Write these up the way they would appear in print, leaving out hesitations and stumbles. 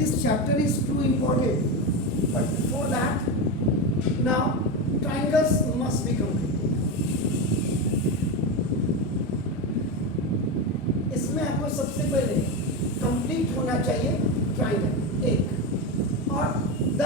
this chapter is too important, but before that, now triangles must be complete. इसमें आपको सबसे पहले complete होना चाहिए ट्राइंगल एक, और द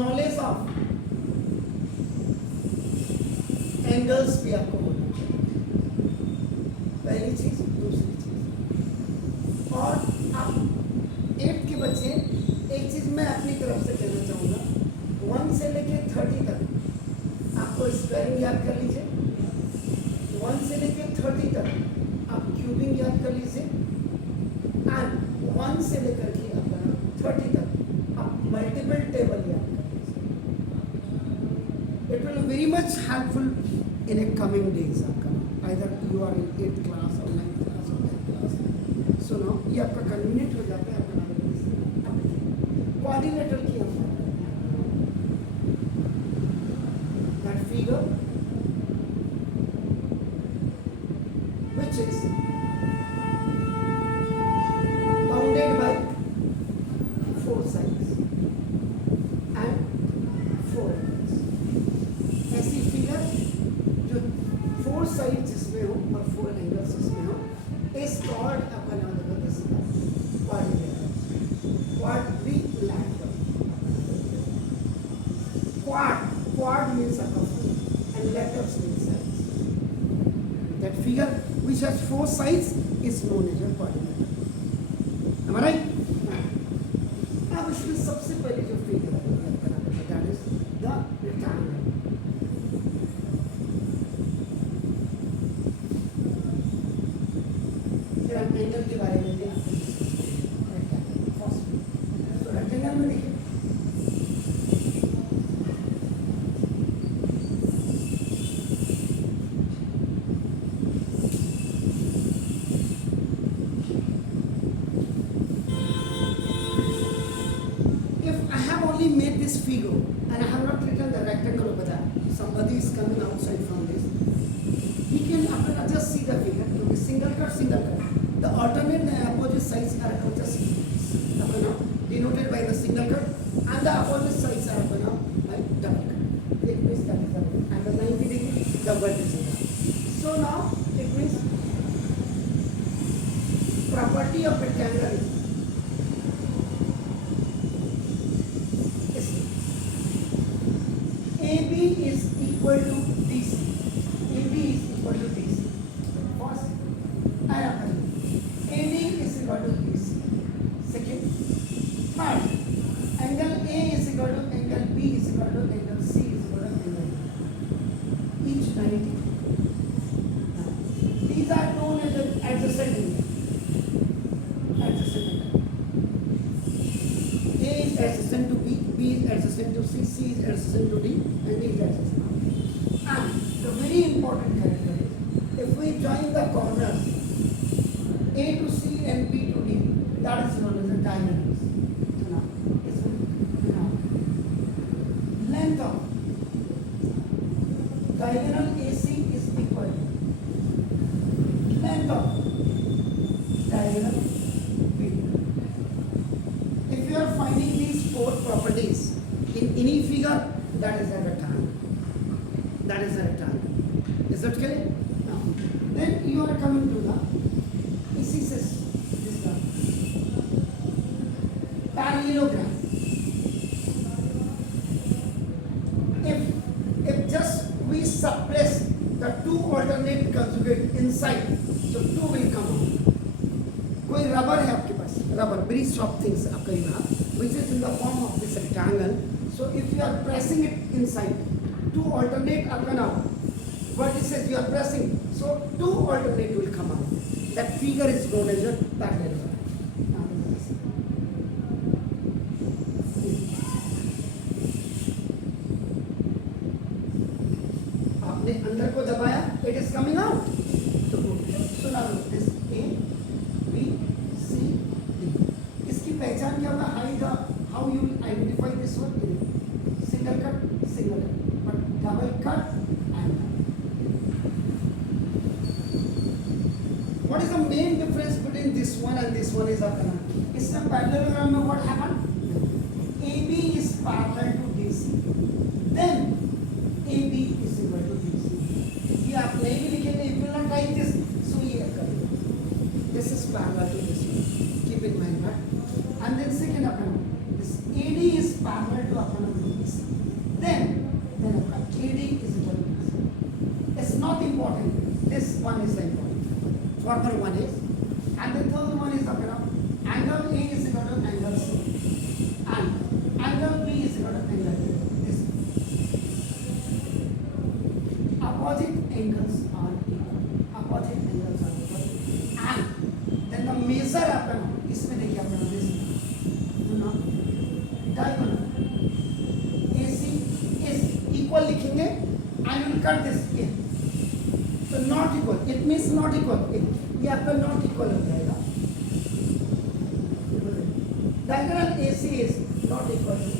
नॉलेज ऑफ एंगल्स भी आपको होना चाहिए, पहली चीज। दूसरी चीज, और आप 8 के बच्चे, एक चीज मैं अपनी तरफ से कहना चाहूँगा, 1 से लेके 30 तक आपको स्क्वायरिंग याद कर लीजिए, 1 से लेके 30 तक आप क्यूबिंग याद कर लीजिए, एंड 1 से लेकर के अपना 30 तक आप मल्टीपल टेबल याद कर लीजिए। It will very much helpful in a coming days आपका, either you are in 8th class और 9th क्लास और 10th क्लास। सो नो ये आपका कन्वीनियंट हो जाता है अपना कोऑर्डिनेटर की हम that figure which is bounded by 4 sides and 4 angles। ऐसी फिगर जो 4 साइड जिसमें हो और 4 एंगल्स जिसमें हो, इस कॉर्ड आपका नाम होगा इसका quadrilateral, quadrilateral. Quad means a couple and letters means sides। That figure which has 4 sides is known as a quadrilateral। Am I right? अब इसमें सबसे पहले जो फिगर है that is the rectangle। फिर हम एंगल के बारे में भी आपको rectangle first। तो rectangle में देखिए made this figure and I have not written the rectangle over there, somebody is coming outside from this, he can after just see the figure, क्योंकि single cut the alternate and opposite sides are just denoted by the single cut and the opposite sides are by double cut। It means that is the and the 90 degree double is। So now it means property of rectangle is AB is equal to DC। AB is equal to DC। First, AD is equal to BC। Second, third, angle A is equal to angle B is equal to angle C is equal to angle B। Each 90। These are known as adjacent angles। Adjacent angle। A is adjacent to B, B is adjacent to C, C is adjacent to D, and D is adjacent। And the very important character is if we join the corners A to C and B to D, that is known as a diagonals। Length of diagonal AC is equal to length of diagonal B। If you are finding these 4 properties in any figure, that is a rectangle। That is a rectangle। Is that clear? Now, then you are coming to the इसी से this parallelogram। If just we suppress the 2 alternate conjugate inside, so 2 will come out। कोई rubber है आपके पास, rubber very soft things आपका यहाँ, which is in the form of this rectangle। So if you are pressing it inside, 2 alternate आपका now vertices you are pressing, so 2 alternate will come out। That figure is known as a parallelogram। आपने अंदर को दबाया, it is coming out। So now this A, B, C, D। इसकी पहचान क्या होगा? How you will identify this one? Single cut, but double cut and what is the main difference between this one and and this one is apna. इसमें parallelogram में what happened? AB is parallel to DC. Then AB is equal to DC. ये आप नहीं भी लिखेंगे, if you will not write this, so ये करेंगे. This is parallel to this one. Keep in mind that. And then second apna, this AD is parallel to apna DC. Then apna AD is equal to DC. It's not important. This one is the important. Further one is, and the third one is apna angle A is equal to angle C, and angle B is equal to angle A. This opposite angles are equal. Opposite angles are equal. And then the measure apna इसमें देखिए अपना this ना diagonal AC is equal लिखेंगे and you will cut this here. So not equal. It means not equal. ये आपका not equal हो जाएगा. Diagonal AC is not equal to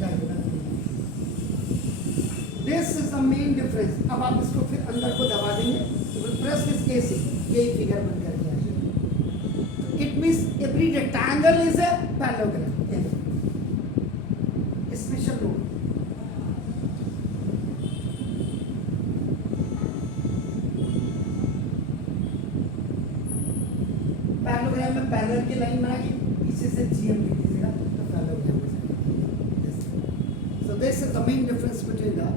diagonal AB. This is the main difference. अब आप इसको फिर अंदर को दबा देंगे. You will press this AC. यही फिगर बन गया. It means every rectangle is a parallelogram. Special rule. Parallelogram में पैरेलल की लाइन बना के पीछे से GM लिख दीजिएगा तो पैरेललोग्राम हो जाएगा. So this is the main difference between the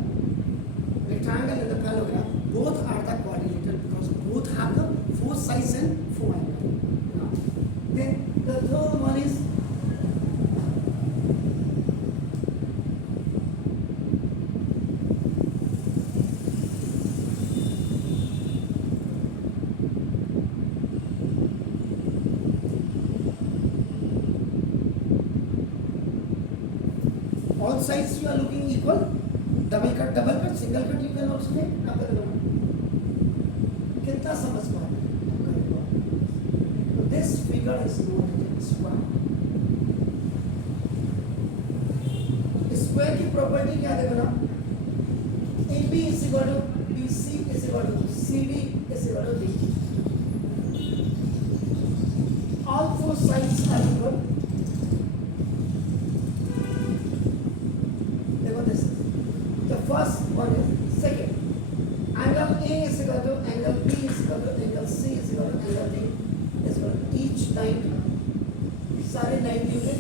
rectangle and the parallelogram. Both are the quadrilateral because both have the four sides and four angles. Now, then the third one is all sides you are looking equal. Double cut, single cut you can also make. कितना समझ पा रहे हैं? So this figure is known as square. Square की property क्या देगा ना? AB is equal to BC is equal to CD is equal to DE. All four sides are equal. First one is second. Angle A is equal to angle B is equal to angle C is equal to angle D is equal to each 90. Sorry, 90 okay?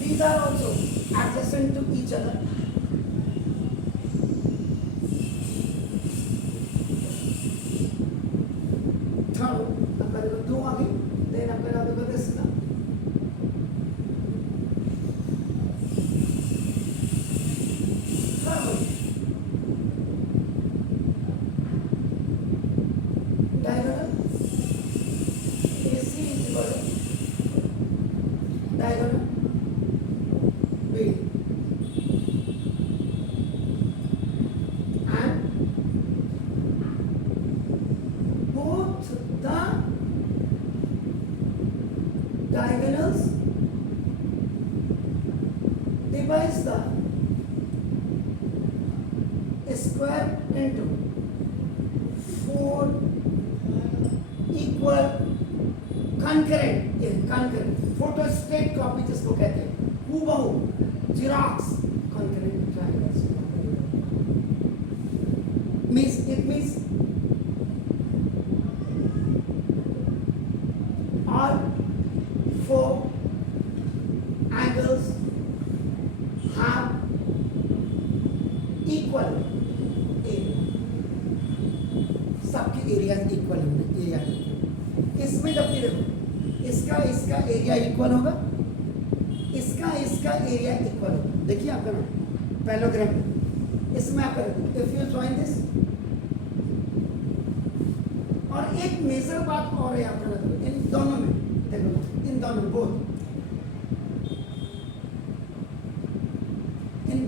These are also adjacent to each other. Third, आपका देखो दो आ गई. Then आपका देखो this ना. Diagonal AC is equal to diagonal B and both the diagonals divides the square into four equal concurrent photostat copy जिसको कहते हैं हूबहू xerox concurrent triangles means all four angles have equal area. सबके area equal होंगे. ये याद रखिए. इसमें जब देखो इसका एरिया इक्वल होगा, इसका एरिया इक्वल होगा. देखिए आपका पैरेललोग्राम इसमें आपका इफ यू जॉइन दिस. और एक मेजर बात और है आपका इन दोनों में देखो, इन दोनों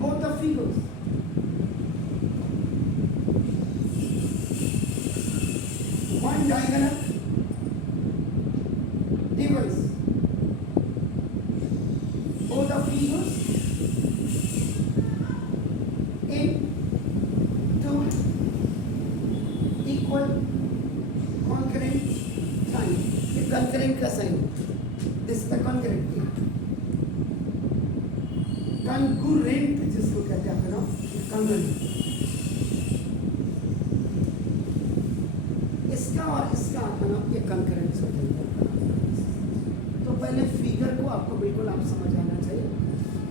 both the figures one diagonal divides both the figures into equal concurrent triangles. ये concurrent sign. This is the concurrent thing. Concurrent जिसको कहते हैं आपका concurrent. इसका और इसका आपका नाम ये concurrent हो जाएगा. तो पहले फिगर को आपको बिल्कुल आप समझ आना चाहिए.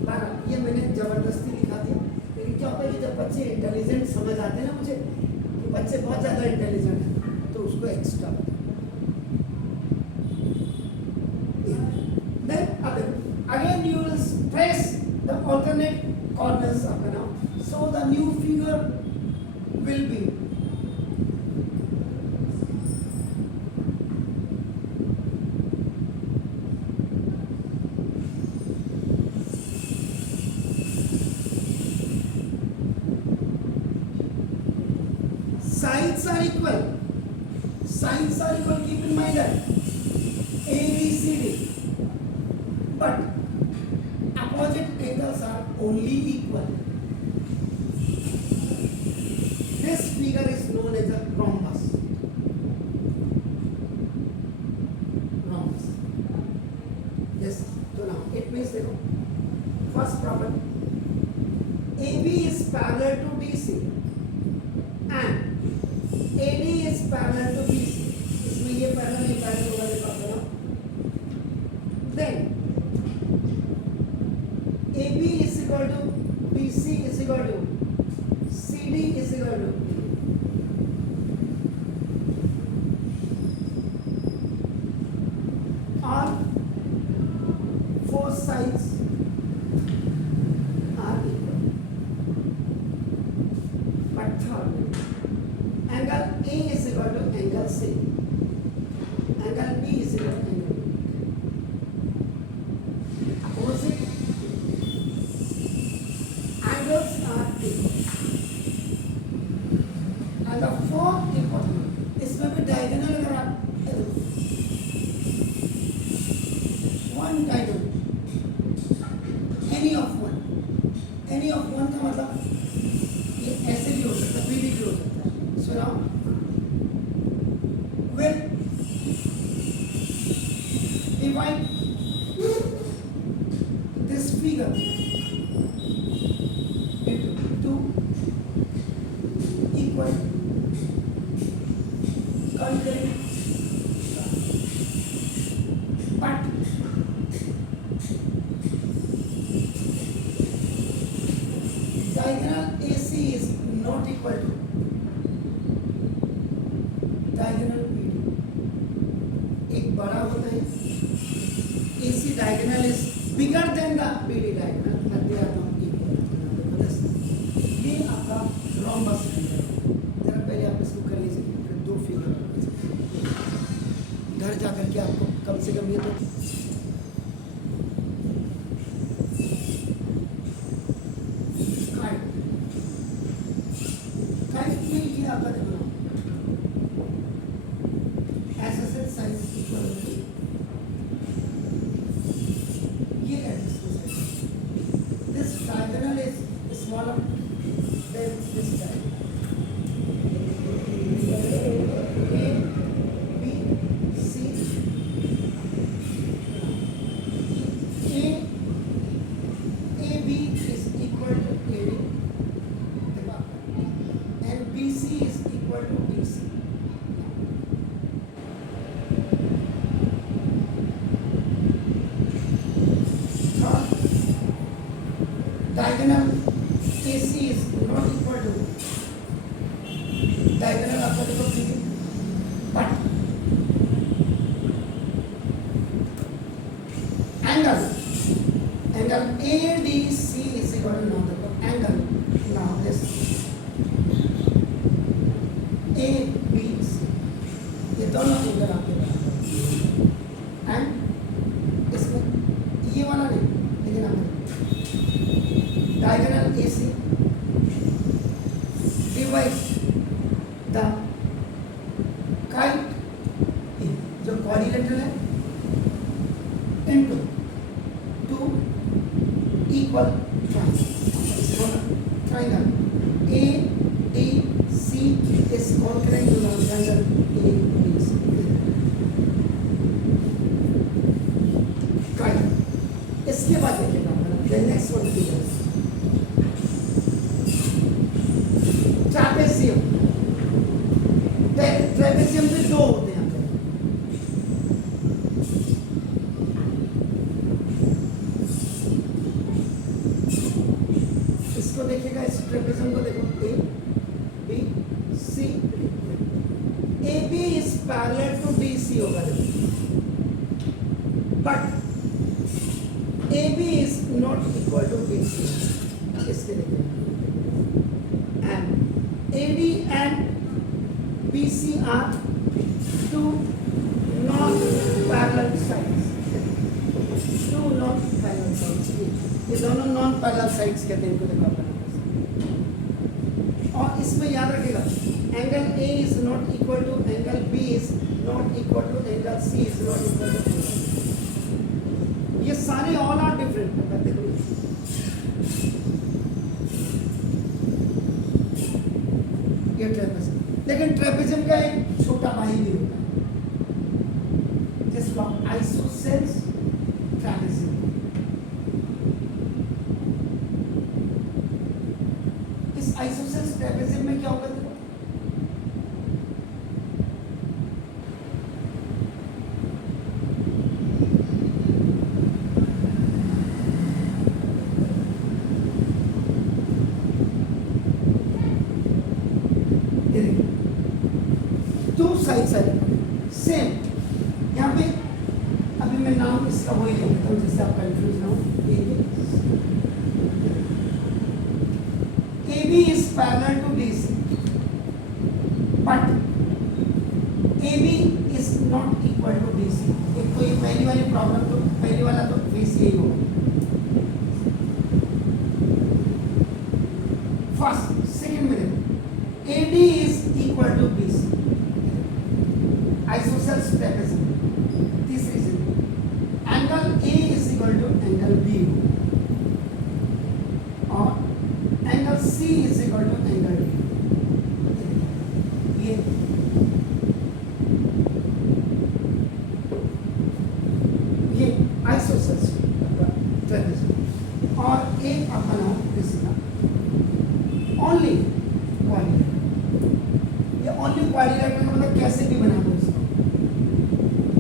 बारह ये मैंने जबरदस्ती लिखा दिया, लेकिन क्या होता है कि जब बच्चे इंटेलिजेंट समझ आते हैं ना मुझे कि बच्चे बहुत ज़्यादा इंटेलिजेंट हैं तो उसको एक्स्ट्रा बता. Then again you will trace the alternate corners of now. So the new figure will be sides are equal. Sides are equal. Keep in mind that A, B, C, D. But opposite angles are only equal. This figure is known as a rhombus. Rhombus. Yes. So now it means देखो first problem. AB is parallel to DC and AD is parallel to BC. इसमें ये parallel नहीं parallel होगा देखो आपको ना. Then AB is equal to BC is equal to CD is equal to all four sides are equal. But third, angle A is equal to angle C. Angle B is equal to angle B. Opposite angles are equal. And the fourth important, इसमें भी diagonal अगर आप one diagonal, any of one का मतलब ये ऐसे भी हो सकता है, भी हो सकता है. So now, when divide this figure into two equal concurrent, but diagonal AC is not equal to diagonal BD. एक बड़ा होता है AC diagonal is bigger than the BD diagonal, but they are not equal. ये आपका rhombus है. जरा पहले आप इसको कर लीजिए, फिर दो फिगर घर जाकर के आपको कम से कम ये तो diagonal AC is not equal to diagonal आपका देखो BD, but angle ADC is equal to now देखो angle now this ABC ये दोनों एंगल आपके बराबर एंड इसमें ये वाला नहीं, लेकिन आप diagonal AC divide the kite जो quadrilateral है into two equal triangle. ADC is concurrent to the triangle ABC. इसके बाद देखिएगा the next one figures trapezium. Trapezium में दो होते हैं इसको देखिएगा, इस ट्रैपेजियम को देखो A B C, A B is parallel to D C होगा but A B is not equal to D C. इसके देखिए and A D and B C are two non parallel sides, two non parallel sides, ये दोनों non parallel sides कहते हैं इनको। देखो और इसमें याद रखिएगा angle A is not equal to angle B is not equal to angle C is not equal to, ये सारे ऑल आर डिफरेंट। देखो ये ट्रेपेजियम, लेकिन ट्रेपेजियम का एक छोटा भाई भी होता है जिसको आइसोसेल्स ट्रेपेजियम। इस आइसोसेल्स ट्रेपेजियम में क्या होगा? देखो टू साइड्स है सेम। यहाँ पे अभी मैं नाम इसका वही लिख देता हूँ जिससे आप कंफ्यूज ना हो। A B is parallel to D C but A B is not equal to D C. एक तो ये पहली वाली प्रॉब्लम, तो पहली वाला तो फेस यही होगा। फर्स्ट सेकंड में देखो A D is equal to B C, isosceles trapezium. तीसरी चीज angle A is equal to angle B और angle C is equal to angle D. ये आइसोसेल्स ट्रेपेजियम और एक अपना इसका ओनली क्वाड्रिलेटरल। ये ओनली क्वाड्रिलेटरल का मतलब कैसे भी बना दो इसको,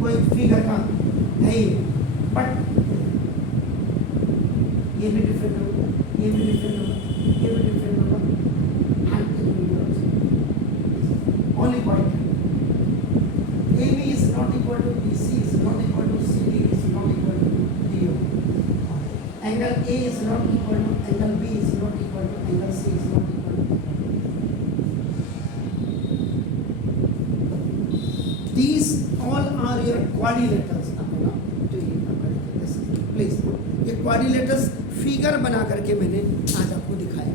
कोई फिगर का है ही, बट ये भी डिफरेंट होगा, ये भी डिफरेंट होगा, ये भी डिफरेंट होगा and only quadrilateral. A B is not equal to B C is not equal to C D is not equal to D O. Angle A is not equal to angle B is not equal to angle C is not equal to. These all are your quadrilaterals। Please ये quadrilaterals figure बना करके मैंने आज आपको दिखाया।